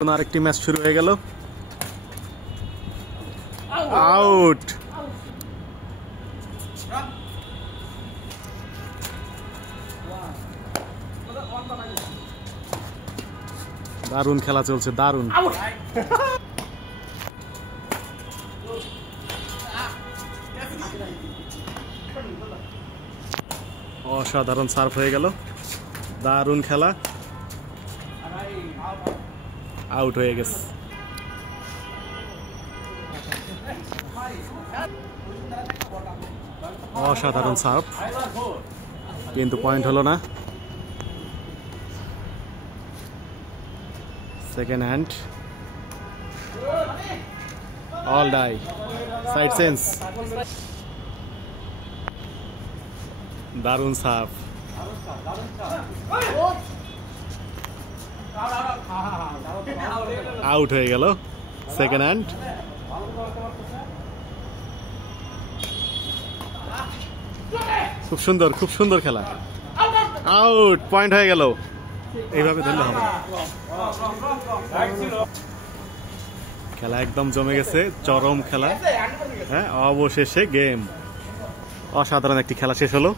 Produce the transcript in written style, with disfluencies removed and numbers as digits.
আরেকটি ম্যাচ শুরু হয়ে গেল। আউট। দারুণ খেলা চলছে, দারুণ। অসাধারণ সার্ভ হয়ে গেল, দারুণ খেলা। আউট হয়ে গেছে। অসাধারণ সার্ভ, কিন্তু পয়েন্ট হলো না। Second hand, all die, side sense. দারুণ সার্ভ, আউট হয়ে গেল। সেকেন্ড হ্যান্ড, খুব সুন্দর, খুব সুন্দর খেলা। আউট, পয়েন্ট হয়ে গেল। এইভাবে ধরলে হবে। খেলা একদম জমে গেছে, চরম খেলা। হ্যাঁ, অবশেষে গেম। অসাধারণ একটি খেলা শেষ হলো।